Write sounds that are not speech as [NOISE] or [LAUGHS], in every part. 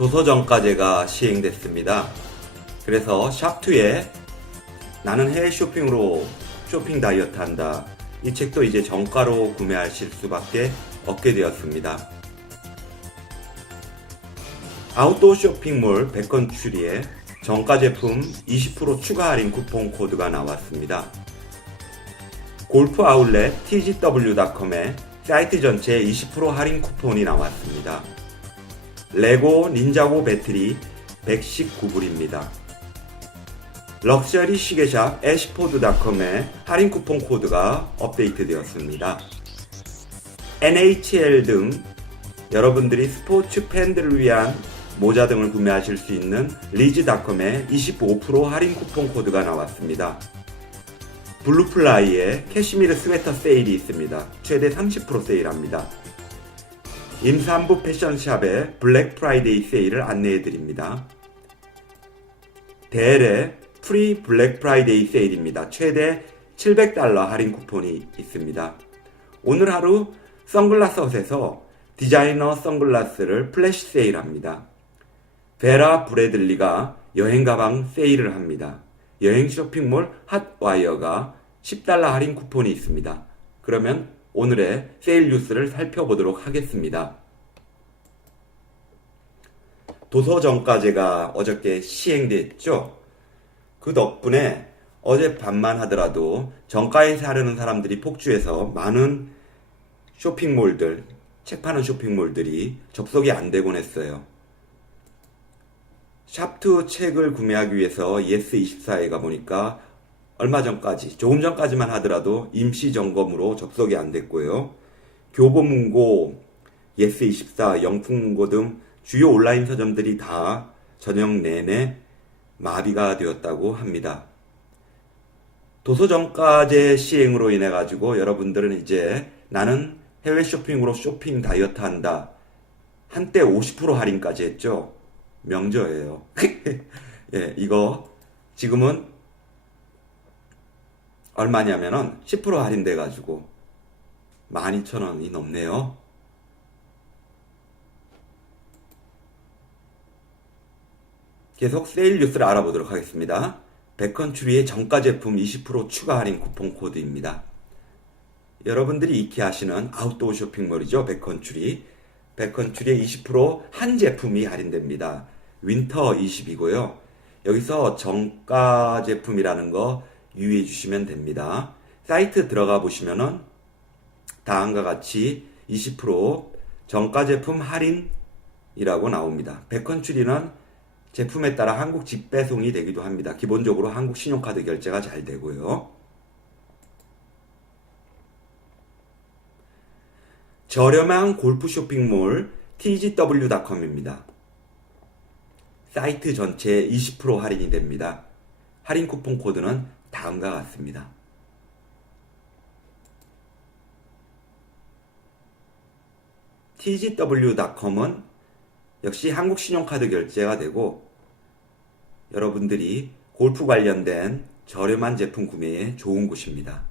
도서정가제가 시행됐습니다. 그래서 샵2에 나는 해외 쇼핑으로 쇼핑 다이어트 한다. 이 책도 이제 정가로 구매하실 수밖에 없게 되었습니다. 아웃도어 쇼핑몰 백건추리에 정가 제품 20% 추가 할인 쿠폰 코드가 나왔습니다. 골프 아울렛 tgw.com에 사이트 전체에 20% 할인 쿠폰이 나왔습니다. 레고 닌자고 배터리 119불입니다. 럭셔리 시계샵 애시포드닷컴에 할인 쿠폰 코드가 업데이트 되었습니다. NHL 등 여러분들이 스포츠 팬들을 위한 모자 등을 구매하실 수 있는 리즈닷컴에 25% 할인 쿠폰 코드가 나왔습니다. 블루플라이에 캐시미르 스웨터 세일이 있습니다. 최대 30% 세일합니다. 임산부 패션샵의 블랙 프라이데이 세일을 안내해 드립니다. 데엘의 프리 블랙 프라이데이 세일입니다. 최대 700달러 할인 쿠폰이 있습니다. 오늘 하루 선글라스 헛에서 디자이너 선글라스를 플래시 세일합니다. 베라 브래들리가 여행 가방 세일을 합니다. 여행 쇼핑몰 핫와이어가 10달러 할인 쿠폰이 있습니다. 그러면 오늘의 세일 뉴스를 살펴보도록 하겠습니다. 도서정가제가 어저께 시행됐죠? 그 덕분에 어제 밤만 하더라도 정가에 사려는 사람들이 폭주해서 많은 쇼핑몰들, 책 파는 쇼핑몰들이 접속이 안 되곤 했어요. 샵2 책을 구매하기 위해서 예스24에 가보니까 얼마 전까지, 조금 전까지만 하더라도 임시 점검으로 접속이 안 됐고요. 교보문고, 예스24, 영풍문고 등 주요 온라인 서점들이 다 저녁 내내 마비가 되었다고 합니다. 도서정가제 시행으로 인해 가지고 여러분들은 이제 나는 해외 쇼핑으로 쇼핑 다이어트 한다. 한때 50% 할인까지 했죠. 명저예요. [LAUGHS] 예, 이거 지금은 얼마냐면은 10% 할인돼 가지고 12,000원이 넘네요. 계속 세일 뉴스를 알아보도록 하겠습니다. 백컨츄리의 정가 제품 20% 추가 할인 쿠폰 코드입니다. 여러분들이 익히 아시는 아웃도어 쇼핑몰이죠. 백컨츄리. 백컨츄리의 20%한 제품이 할인됩니다. 윈터 20이고요. 여기서 정가 제품이라는 거 유의해 주시면 됩니다. 사이트 들어가 보시면은 다음과 같이 20% 정가 제품 할인이라고 나옵니다. 백컨츄리는 제품에 따라 한국 직배송이 되기도 합니다. 기본적으로 한국 신용카드 결제가 잘 되고요. 저렴한 골프 쇼핑몰 tgw.com입니다. 사이트 전체에 20% 할인이 됩니다. 할인 쿠폰 코드는 다음과 같습니다. tgw.com은 역시 한국 신용카드 결제가 되고 여러분들이 골프 관련된 저렴한 제품 구매에 좋은 곳입니다.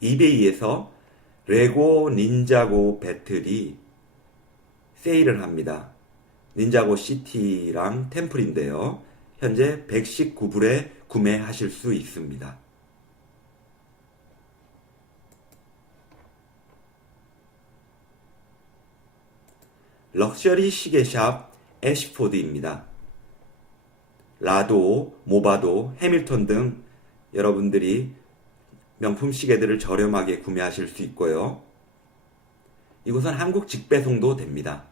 이베이에서 레고 닌자고 배틀이 세일을 합니다. 닌자고 시티랑 템플인데요. 현재 119불에 구매하실 수 있습니다. 럭셔리 시계샵 애시포드입니다. 라도, 모바도, 해밀턴 등 여러분들이 명품 시계들을 저렴하게 구매하실 수 있고요. 이곳은 한국 직배송도 됩니다.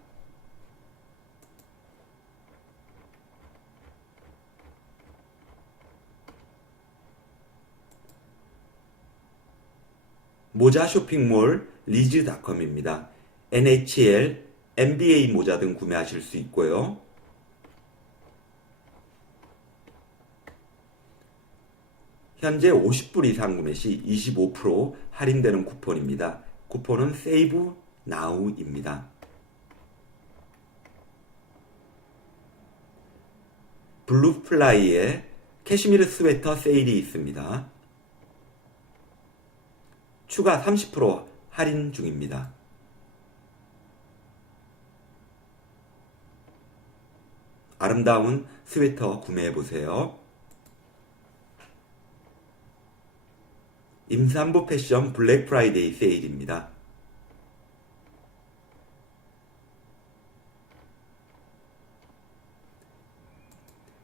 모자 쇼핑몰 리즈닷컴입니다. NHL, NBA 모자 등 구매하실 수 있고요. 현재 50불 이상 구매 시 25% 할인되는 쿠폰입니다. 쿠폰은 세이브 나우입니다. 블루플라이에 캐시미르 스웨터 세일이 있습니다. 추가 30% 할인 중입니다. 아름다운 스웨터 구매해 보세요. 임산부 패션 블랙 프라이데이 세일입니다.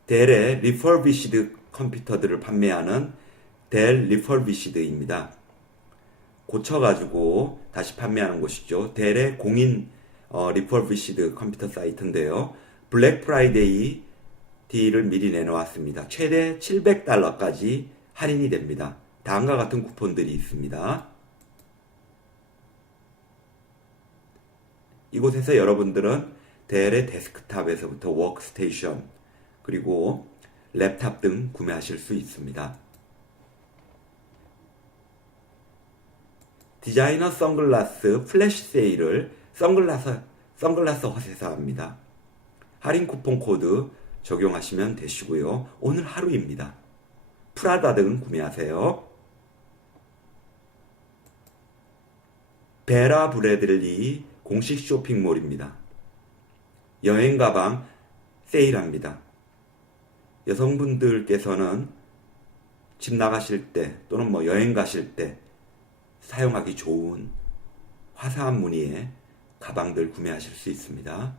델의 리퍼비시드 컴퓨터들을 판매하는 델 리퍼비시드입니다. 고쳐가지고 다시 판매하는 곳이죠. 델의 공인 어, 리퍼비시드 컴퓨터 사이트인데요. 블랙 프라이데이 딜을 미리 내놓았습니다. 최대 700달러까지 할인이 됩니다. 다음과 같은 쿠폰들이 있습니다. 이곳에서 여러분들은 델의 데스크탑에서부터 워크스테이션 그리고 랩탑 등 구매하실 수 있습니다. 디자이너 선글라스 플래시 세일을 선글라스 선글라스 헛에서 합니다. 할인 쿠폰 코드 적용하시면 되시고요. 오늘 하루입니다. 프라다 등 구매하세요. 베라 브래들리 공식 쇼핑몰입니다. 여행 가방 세일합니다. 여성분들께서는 집 나가실 때 또는 뭐 여행 가실 때 사용하기 좋은 화사한 무늬의 가방들 구매하실 수 있습니다.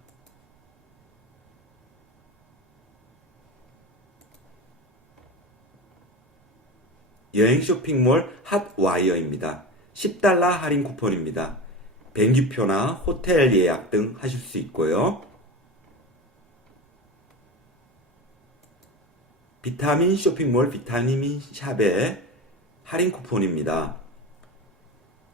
여행 쇼핑몰 핫와이어입니다. 10달러 할인 쿠폰입니다. 비행기표나 호텔 예약 등 하실 수 있고요. 비타민 쇼핑몰 비타민 샵의 할인 쿠폰입니다.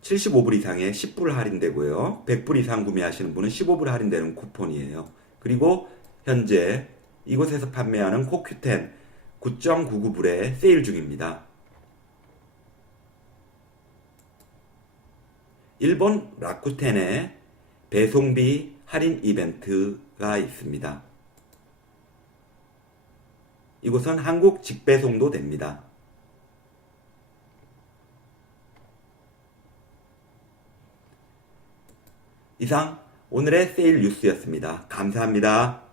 75불 이상에 10불 할인되고요. 100불 이상 구매하시는 분은 15불 할인되는 쿠폰이에요. 그리고 현재 이곳에서 판매하는 코큐텐 9.99불에 세일 중입니다. 일본 라쿠텐에 배송비 할인 이벤트가 있습니다. 이곳은 한국 직배송도 됩니다. 이상 오늘의 세일 뉴스였습니다. 감사합니다.